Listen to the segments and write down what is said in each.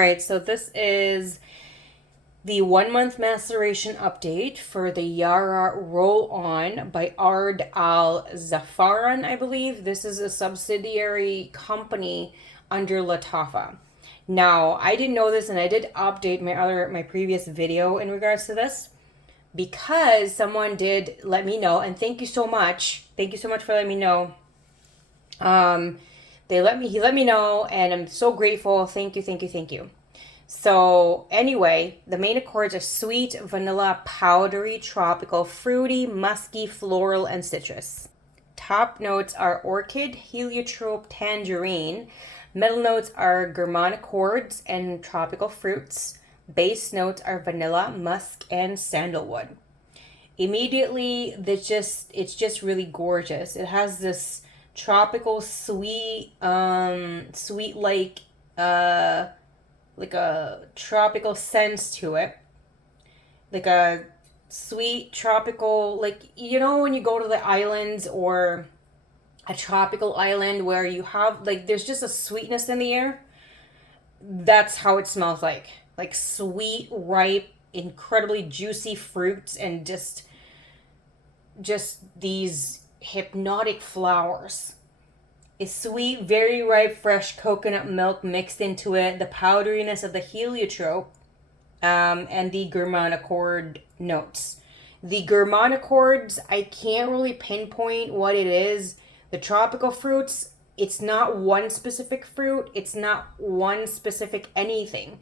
Alright, so this is the 1 month maceration update for the Yara Roll On by Ard Al Zaafaran, I believe. This is a subsidiary company under Lattafa. Now, I didn't know this and I did update my previous video in regards to this because someone did let me know, and thank you so much. Thank you so much for letting me know. He let me know, and I'm so grateful. Thank you, thank you, thank you. So anyway, the main accords are sweet, vanilla, powdery, tropical, fruity, musky, floral, and citrus. Top notes are orchid, heliotrope, tangerine. Middle notes are gourmand accords and tropical fruits. Base notes are vanilla, musk, and sandalwood. Immediately, it's just really gorgeous. It has this tropical sweet sweet like a tropical sense to it, like a sweet tropical, like, you know, when you go to the islands or a tropical island where you have like there's just a sweetness in the air. That's how it smells like sweet, ripe, incredibly juicy fruits, and just these hypnotic flowers. It's sweet, very ripe, fresh coconut milk mixed into it, the powderiness of the heliotrope, and the gourmand accord notes. The gourmand accords, I can't really pinpoint what it is. The tropical fruits, it's not one specific fruit. It's not one specific anything.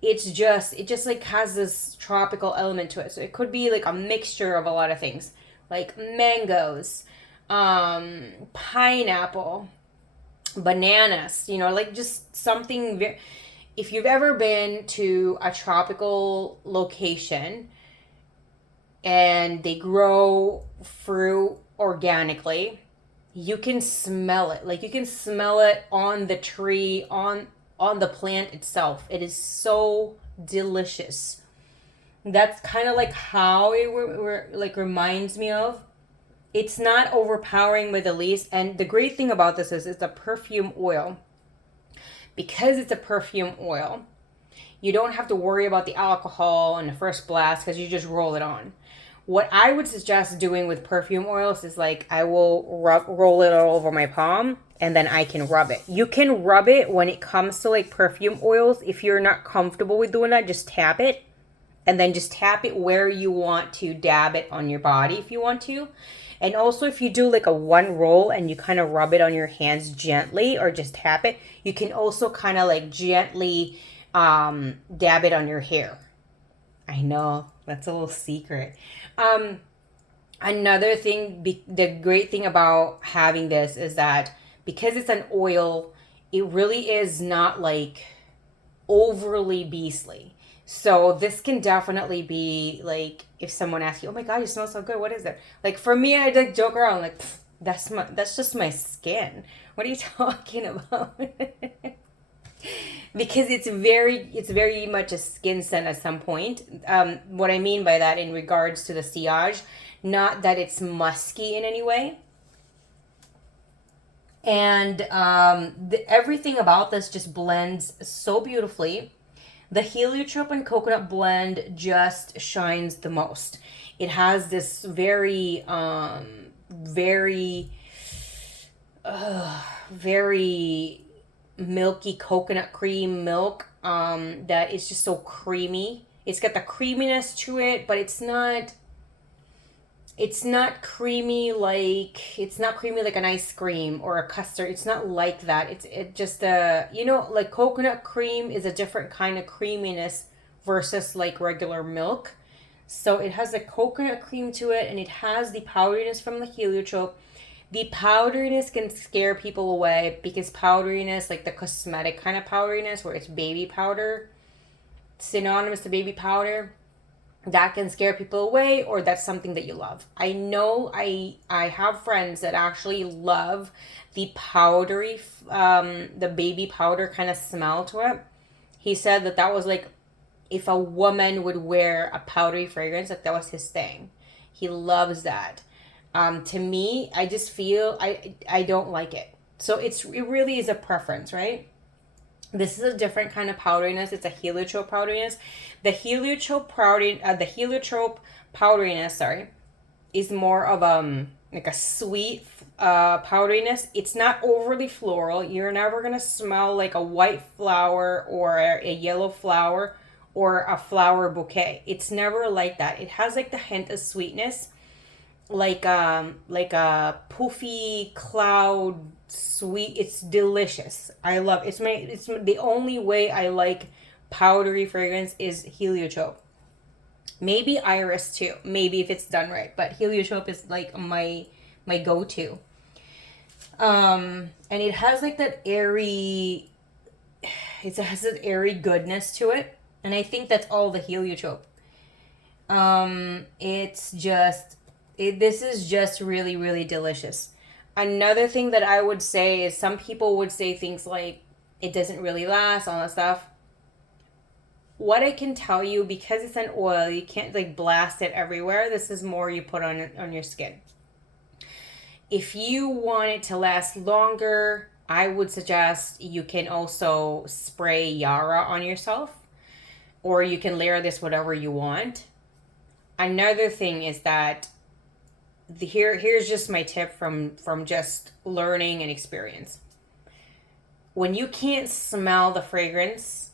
It just like has this tropical element to it. So it could be like a mixture of a lot of things, like mangoes, pineapple, bananas, like just something if you've ever been to a tropical location and they grow fruit organically, you can smell it. Like you can smell it on the tree, on the plant itself. It is so delicious. That's kind of like how it like reminds me of. It's not overpowering with the least. And the great thing about this is it's a perfume oil. Because it's a perfume oil, you don't have to worry about the alcohol in the first blast because you just roll it on. What I would suggest doing with perfume oils is like I will roll it all over my palm and then I can rub it. You can rub it when it comes to like perfume oils. If you're not comfortable with doing that, just tap it. And then just tap it where you want to, dab it on your body if you want to. And also if you do like a one roll and you kind of rub it on your hands gently or just tap it, you can also kind of like gently dab it on your hair. I know, that's a little secret. Another thing, the great thing about having this is that because it's an oil, it really is not like overly beastly. So this can definitely be like if someone asks you, "Oh my God, you smell so good. What is it?" Like for me, I like joke around like, that's just my skin. What are you talking about?" Because it's very much a skin scent at some point. What I mean by that in regards to the sillage, not that it's musky in any way. And everything about this just blends so beautifully. The heliotrope and coconut blend just shines the most. It has this very milky coconut cream milk that is just so creamy. It's got the creaminess to it, but it's not creamy like an ice cream or a custard. It's not like that. It just like coconut cream is a different kind of creaminess versus like regular milk. So it has a coconut cream to it, and it has the powderiness from the heliotrope. The powderiness can scare people away because powderiness, like the cosmetic kind of powderiness where it's baby powder, synonymous to baby powder, that can scare people away, or that's something that you love. I know I have friends that actually love the powdery, the baby powder kind of smell to it. He said that was like if a woman would wear a powdery fragrance, like that was his thing. He loves that. To me, I just feel I don't like it. So it really is a preference, right? This is a different kind of powderiness. It's a heliotrope powderiness. The heliotrope powderiness, sorry, is more of like a sweet powderiness. It's not overly floral. You're never gonna smell like a white flower or a yellow flower or a flower bouquet. It's never like that. It has like the hint of sweetness, like a poofy cloud sweet. It's delicious. I love it. It's the only way I like powdery fragrance is heliotrope. Maybe iris too. Maybe if it's done right, but heliotrope is like my go-to. And it has like that airy. It has an airy goodness to it, and I think that's all the heliotrope. It's just this is just really, really delicious. Another thing that I would say is some people would say things like it doesn't really last, all that stuff. What I can tell you, because it's an oil, you can't like blast it everywhere. This is more you put on your skin. If you want it to last longer, I would suggest you can also spray Yara on yourself, or you can layer this whatever you want. Another thing is that here's just my tip from just learning and experience. When you can't smell the fragrance,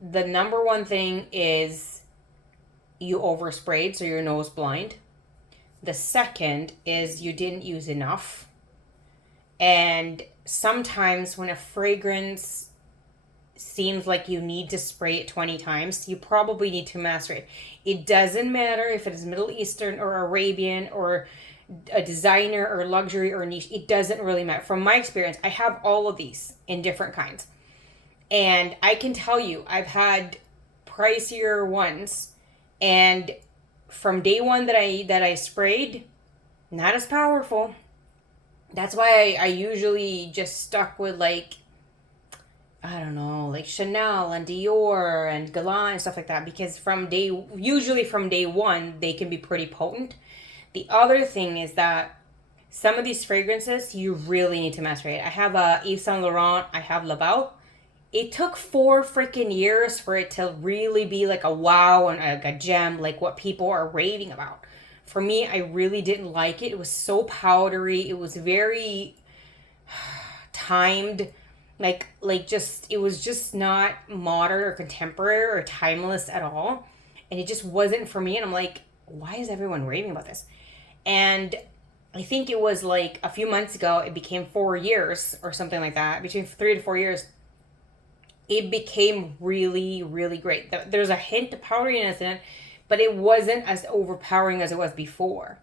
the number one thing is you oversprayed, so you're nose blind. The second is you didn't use enough. And sometimes when a fragrance seems like you need to spray it 20 times, you probably need to macerate. It doesn't matter if it is Middle Eastern or Arabian or a designer or luxury or niche. It doesn't really matter. From my experience, I have all of these in different kinds. And I can tell you, I've had pricier ones, and from day one that I sprayed, not as powerful. That's why I usually just stuck with like, I don't know, like Chanel and Dior and Galant and stuff like that, because usually from day one, they can be pretty potent. The other thing is that some of these fragrances, you really need to macerate. I have a Yves Saint Laurent, I have La Belle. It took 4 freaking years for it to really be like a wow and a gem, like what people are raving about. For me, I really didn't like it. It was so powdery. It was very timed. It was just not modern or contemporary or timeless at all. And it just wasn't for me. And I'm like, why is everyone raving about this? And I think it was like a few months ago, it became 4 years or something like that. Between 3 to 4 years, it became really, really great. There's a hint of powderiness in it, but it wasn't as overpowering as it was before.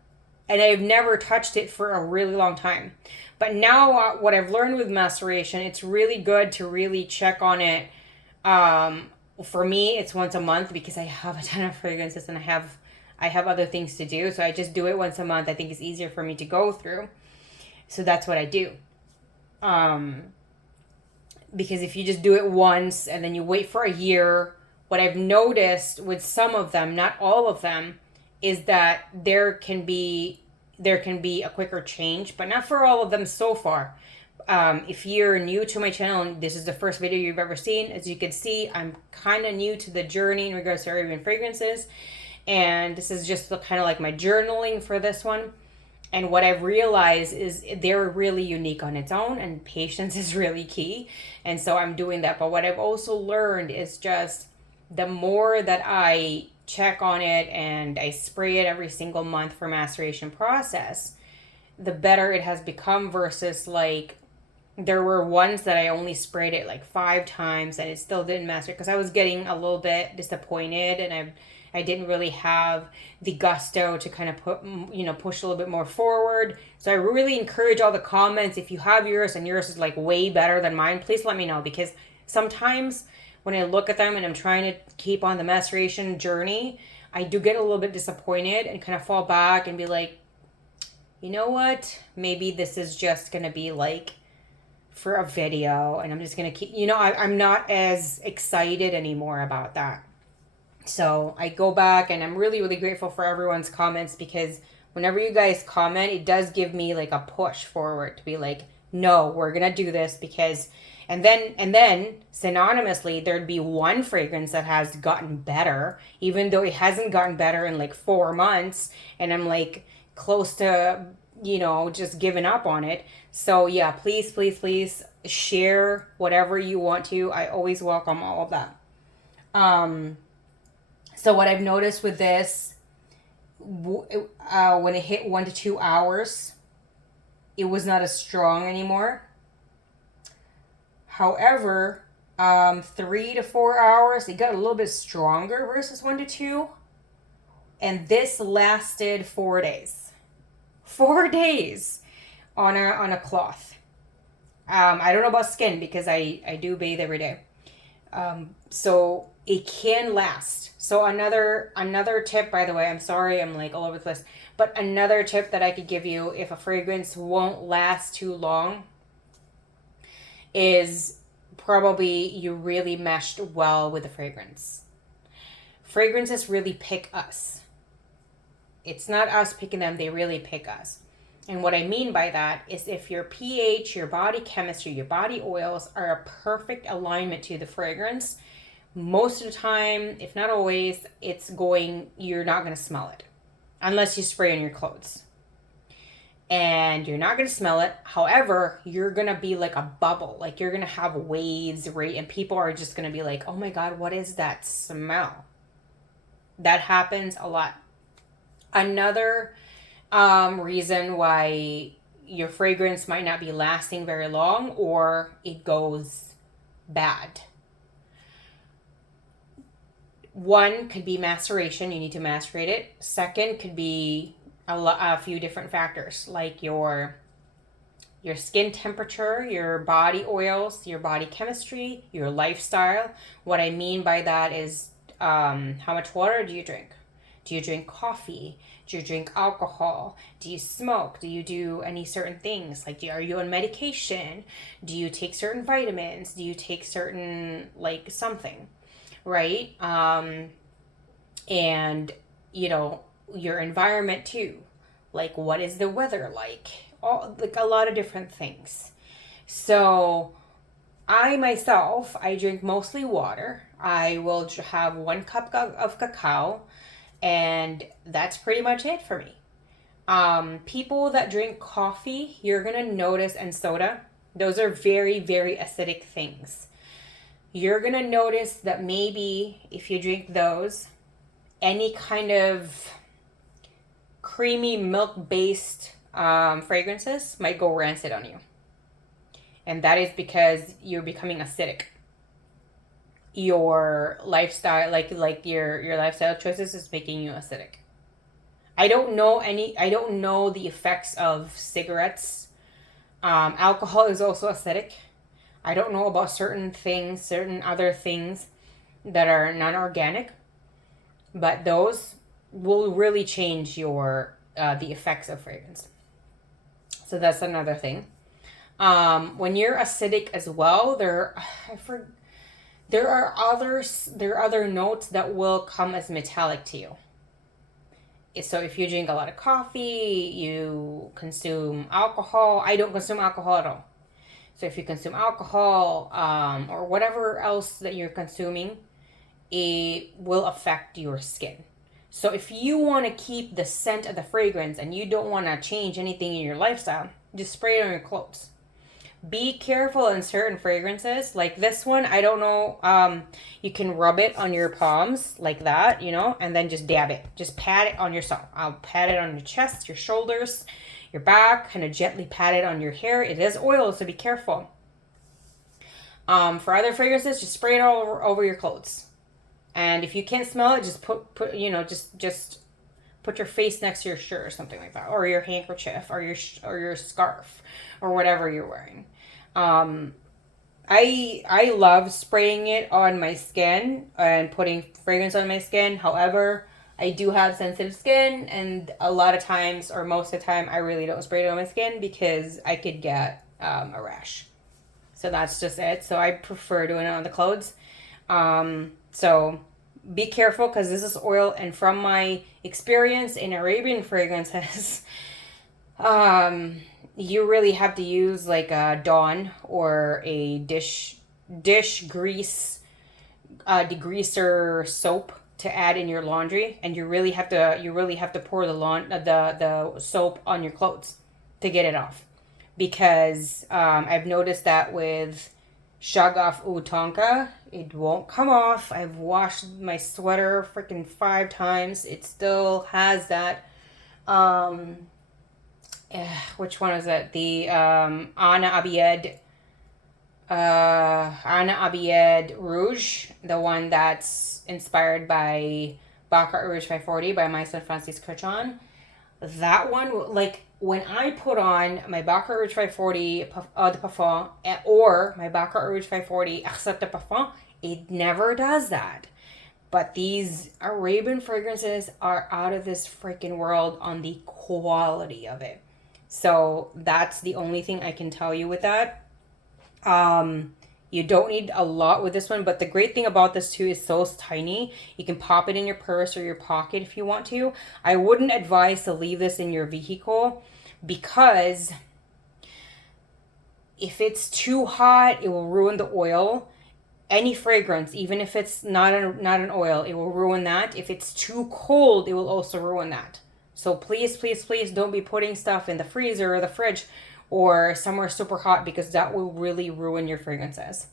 And I've never touched it for a really long time. But now what I've learned with maceration, it's really good to really check on it. For me, it's once a month because I have a ton of fragrances and I have other things to do. So I just do it once a month. I think it's easier for me to go through. So that's what I do. Because if you just do it once and then you wait for a year, what I've noticed with some of them, not all of them, is that there can be a quicker change, but not for all of them so far. If you're new to my channel and this is the first video you've ever seen, as you can see, I'm kind of new to the journey in regards to Arabian fragrances, and this is just kind of like my journaling for this one. And what I've realized is they're really unique on its own, and patience is really key. And so I'm doing that. But what I've also learned is just the more that I check on it and I spray it every single month for maceration process, the better it has become versus like there were ones that I only sprayed it like 5 times and it still didn't macerate because I was getting a little bit disappointed and I didn't really have the gusto to kind of push a little bit more forward. So I really encourage all the comments. If you have yours and yours is like way better than mine, please let me know, because sometimes when I look at them and I'm trying to keep on the maceration journey, I do get a little bit disappointed and kind of fall back and be like, you know what? Maybe this is just going to be like for a video and I'm just going to keep, I'm not as excited anymore about that. So I go back and I'm really, really grateful for everyone's comments, because whenever you guys comment, it does give me like a push forward to be like, no, we're going to do this, because And then synonymously, there'd be one fragrance that has gotten better, even though it hasn't gotten better in like 4 months, and I'm like close to, just giving up on it. So yeah, please, please, please share whatever you want to. I always welcome all of that. So what I've noticed with this, when it hit 1 to 2 hours, it was not as strong anymore. However, 3 to 4 hours, it got a little bit stronger versus 1 to 2. And this lasted 4 days. 4 days on a cloth. I don't know about skin because I do bathe every day. So it can last. So another tip, by the way, I'm sorry, I'm like all over the place. But another tip that I could give you if a fragrance won't last too long is probably you really meshed well with the fragrance. Fragrances really pick us. It's not us picking them, they really pick us. And what I mean by that is if your pH, your body chemistry, your body oils are a perfect alignment to the fragrance, most of the time, if not always, you're not going to smell it unless you spray on your clothes. And you're not going to smell it. However, you're going to be like a bubble. Like you're going to have waves, right? And people are just going to be like, oh my God, what is that smell? That happens a lot. Another reason why your fragrance might not be lasting very long or it goes bad. One could be maceration. You need to macerate it. Second could be a few different factors like your skin temperature, your body oils, your body chemistry, your lifestyle. What I mean by that is how much water do you drink? Do you drink coffee? Do you drink alcohol? Do you smoke? Do you do any certain things? Like, are you on medication? Do you take certain vitamins? Do you take certain, like, something? Right? And, your environment too. Like, what is the weather like? Like a lot of different things. So, I drink mostly water. I will have 1 cup of cacao. And that's pretty much it for me. People that drink coffee, you're going to notice, and soda, those are very, very acidic things. You're going to notice that maybe if you drink those, any kind of creamy milk-based fragrances might go rancid on you. And that is because you're becoming acidic. Your lifestyle, like your lifestyle choices is making you acidic. I don't know the effects of cigarettes. Alcohol is also acidic. I don't know about certain other things that are non-organic, but those will really change the effects of fragrance. So that's another thing. When you're acidic as well, there are other notes that will come as metallic to you. So if you drink a lot of coffee, you consume alcohol. I don't consume alcohol at all. So if you consume alcohol or whatever else that you're consuming, it will affect your skin. So if you want to keep the scent of the fragrance and you don't want to change anything in your lifestyle, just spray it on your clothes. Be careful in certain fragrances. Like this one, I don't know. You can rub it on your palms like that, and then just dab it. Just pat it on yourself. I'll pat it on your chest, your shoulders, your back, kind of gently pat it on your hair. It is oil, so be careful. For other fragrances, just spray it all over your clothes. And if you can't smell it, just just put your face next to your shirt or something like that, or your handkerchief, or your scarf, or whatever you're wearing. I love spraying it on my skin and putting fragrance on my skin. However, I do have sensitive skin, and a lot of times, or most of the time, I really don't spray it on my skin because I could get a rash. So that's just it. So I prefer doing it on the clothes. So be careful because this is oil, and from my experience in Arabian fragrances, you really have to use like a Dawn or a dish grease degreaser soap to add in your laundry, and you really have to pour the soap on your clothes to get it off, because I've noticed that with Shagaf Utonka, it won't come off. I've washed my sweater freaking 5 times. It still has that. Um, which one is it? The Ana Abied Rouge, the one that's inspired by Baccarat Rouge 540 by my son Francis Cochon. That one, like when I put on my Baccarat Rouge 540 de Parfum or my Baccarat Rouge 540 Accept de Parfum, it never does that. But these Arabian fragrances are out of this freaking world on the quality of it. So that's the only thing I can tell you with that. You don't need a lot with this one, but the great thing about this too is so tiny. You can pop it in your purse or your pocket if you want to. I wouldn't advise to leave this in your vehicle, because if it's too hot, it will ruin the oil. Any fragrance, even if it's not an oil, it will ruin that. If it's too cold, it will also ruin that. So please, please, please don't be putting stuff in the freezer or the fridge or somewhere super hot, because that will really ruin your fragrances.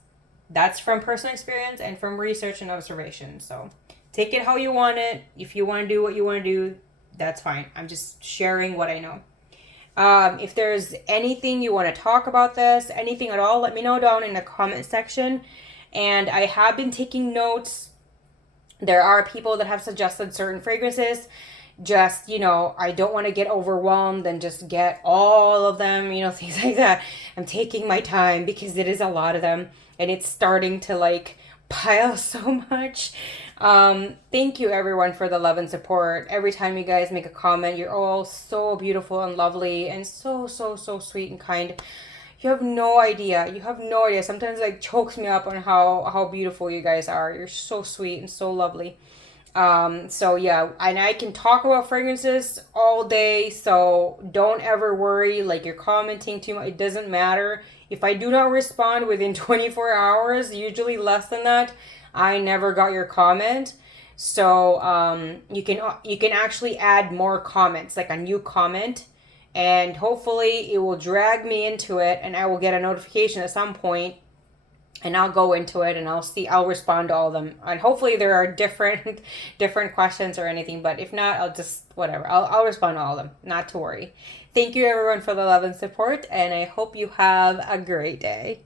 That's from personal experience and from research and observation. So take it how you want it. If you want to do what you want to do, that's fine. I'm just sharing what I know. If there's anything you want to talk about this, anything at all, let me know down in the comment section. And I have been taking notes. There are people that have suggested certain fragrances. Just, I don't want to get overwhelmed and just get all of them, things like that. I'm taking my time because it is a lot of them and it's starting to like pile so much. Thank you everyone for the love and support. Every time you guys make a comment, you're all so beautiful and lovely and so, so, so sweet and kind. You have no idea. Sometimes it like chokes me up on how beautiful you guys are. You're so sweet and so lovely. So yeah, and I can talk about fragrances all day, so don't ever worry like you're commenting too much. It doesn't matter. If I do not respond within 24 hours, usually less than that, I never got your comment. So you can actually add more comments, like a new comment, and hopefully it will drag me into it and I will get a notification at some point. And I'll go into it and I'll respond to all of them. And hopefully there are different questions or anything. But if not, I'll just, whatever. I'll respond to all of them. Not to worry. Thank you everyone for the love and support. And I hope you have a great day.